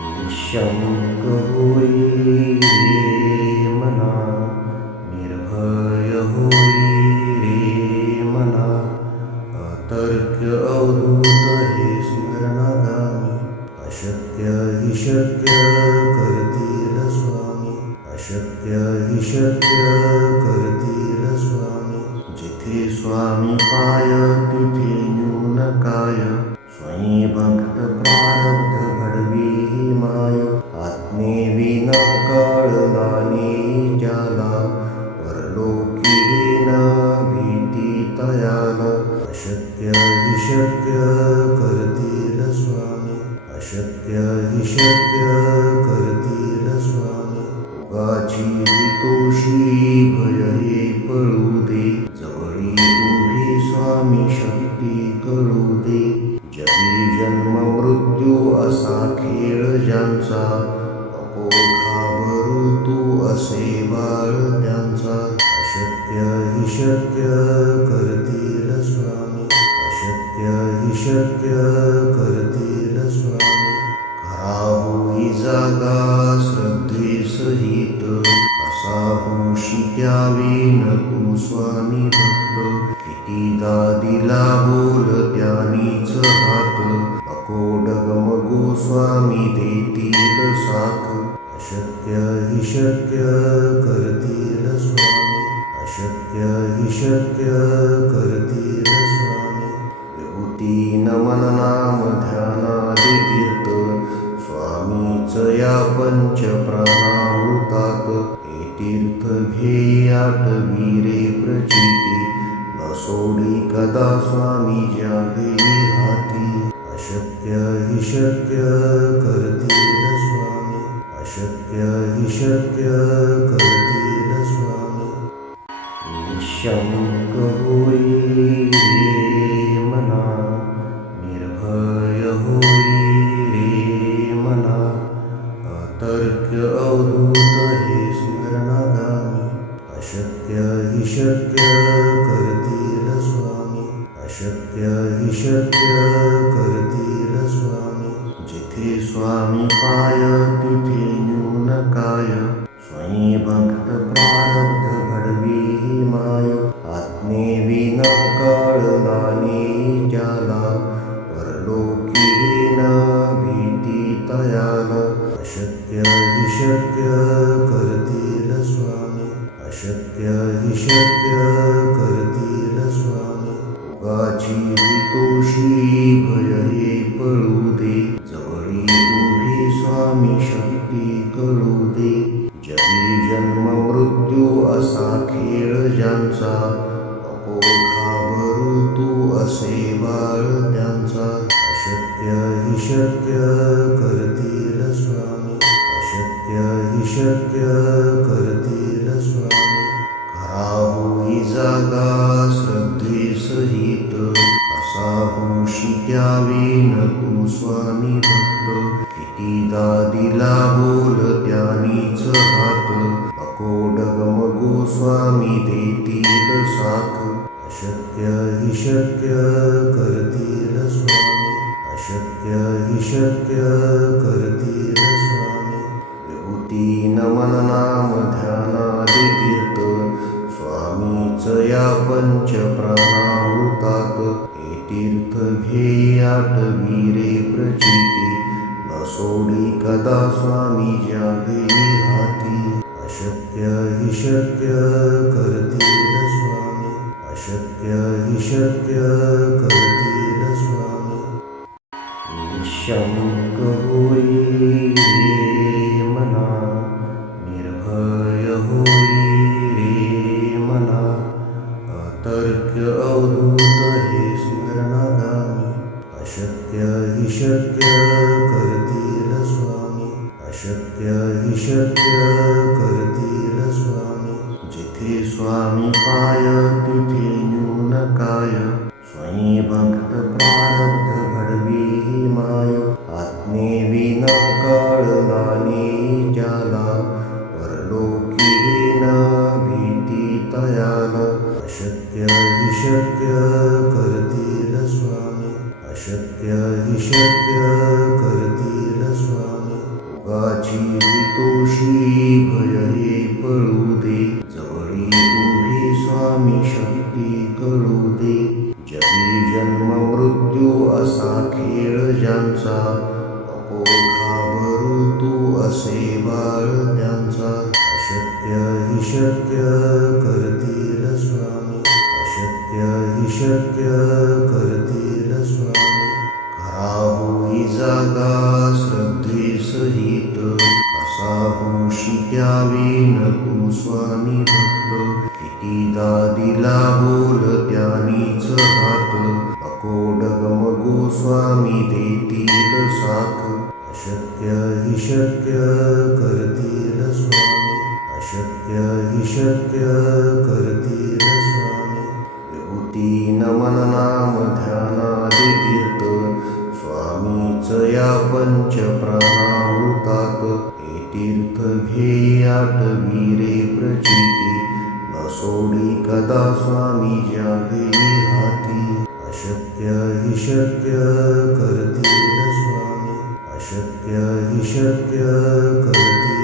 निःशंक होई रे मना, निर्भय होई रे मना, अतर्क्य अवधूत हे स्मरणागामी, अशक्य हि शक्य करतील स्वामी, अशक्य हि शक्य करतील स्वामी. जिथे स्वामी पाय तिथे न्यून काय, स्वयं भक्त प्रारब्ध घडवी ही माय. आज्ञेविना कळला नाही ज्याला, परलोकी न भीती तयाला. अशक्य हि शक्य करतील स्वामी, अशक्य हि शक्य करतील स्वामी. उगाची तोषी भय हे पळू दे, जवळी उभी स्वामी शक्ती कळू दे. जगी जन्म मृत्यू असा खेळ ज्यांचा, नको घाबरू तू असे बाळ त्यांचा. अशक्य हि शक्य करतील स्वामी, अशक्य हि शक्य करतील स्वामी. खरा होई जागा श्रद्धे सहित, असा होशी द्यावी न तू स्वामी भक्त. कितीदा दिला बोल त्यानीच हात, नको डगमगू स्वामी देतील साथ. अशक्य हि शक्य करतील स्वामी, अशक्य हि शक्य करतील स्वामी. विभूती नमन नाम ध्यानादि तीर्थ, स्वामीच या पंच प्राणामृतात. हे तीर्थ घेई आठवी रे प्रचिती, न सोडी कदा स्वामी ज्या घेई हाती. अशक्य हि शक्य करतील स्वामी, अशक्य हि शक्य करतील स्वामी. निःशंक होई रे मना, निर्भय होई रे मना, अतर्क्य अवधूत हे स्मरणागामी. अशक्य हि शक्य करतील स्वामी, अशक्य हि शक्य करतील स्वामी. जिथे स्वामी पाय तिथे न्यून काय, स्वयं भक्त प्रारब्ध घडवी ही माय. आज्ञेविना कळला नाही ज्याला, परलोकी न भीती तयाला. अशक्य हि शक्य करतील स्वामी, अशक्य हि शक्य करतील स्वामी. उगाची तोषी भय हे पळू दे, जवळी उभी स्वामी शक्ती कळू दे. जगी जन्म मृत्यू असा खेळ ज्यांचा, नको घाबरू तू असे बाळ त्यांचा. अशक्य हि शक्य करतील स्वामी, अशक्य हि शक्य करतील स्वामी. खरा होई जागा श्रद्धे सहित, असा होशी द्यावी न तू स्वामी भक्त. कितीदा दिला बोल त्यानीच हात, नको डगमगू स्वामी देतील साथ. अशक्य हि शक्य करतील स्वामी, अशक्य हि शक्य करतील स्वामी. विभूती नमन नाम ध्यानादि तीर्थ, स्वामीच या पंच प्राणामृतात. हे तीर्थ घेई आठवी रे प्रचिती, न सोडी कदा स्वामी ज्या घेई हाती. अशक्य हि शक्य करतील स्वामी, अशक्य हि शक्य करतील स्वामी. निःशंक होई रे मना, निर्भय होई रे मना, अतर्क्य अवधूत हे स्मरणागामी. अशक्य हि शक्य करतील स्वामी, अशक्य हि शक्य करतील स्वामी. जिथे स्वामी पाय तिथे न्यून काय, स्वयं भक्त प्रारब्ध घडवी ही माय. आज्ञेविना कळला नाही ज्याला, परलोकी न भीती तयाला. अशक्य हि शक्य करतील स्वामी, अशक्य हि शक्य करतील स्वामी. पापाची भीतोशी भय हे पळू दे, जवळी उभी स्वामी शक्ती कळू दे. जगी जन्म मृत्यू असा खेळ ज्यांचा, नको घाबरू तू असे बाळ त्यांचा. अशक्य हि शक्य करतील स्वामी, अशक्य हि शक्य करतील स्वामी. खरा होई जागा श्रद्धेसहित, कसा होशी द्यावीन तू स्वामी भक्त. कितीदा दिला बोल त्यानीच हात, नको डगमगू स्वामी देतील साथ. अशक्य हि शक्य करतील स्वामी, अशक्य हि शक्य करतील स्वामी. विभूती नमन नाम ध्यानादि तीर्थ, स्वामीच या पंच प्राणामृतात. हे तीर्थ घे आठवी रे प्रचिती, न सोडी कदा स्वामी ज्यावेळी हाती. अशक्य हि शक्य करतील स्वामी, अशक्य हि शक्य करतील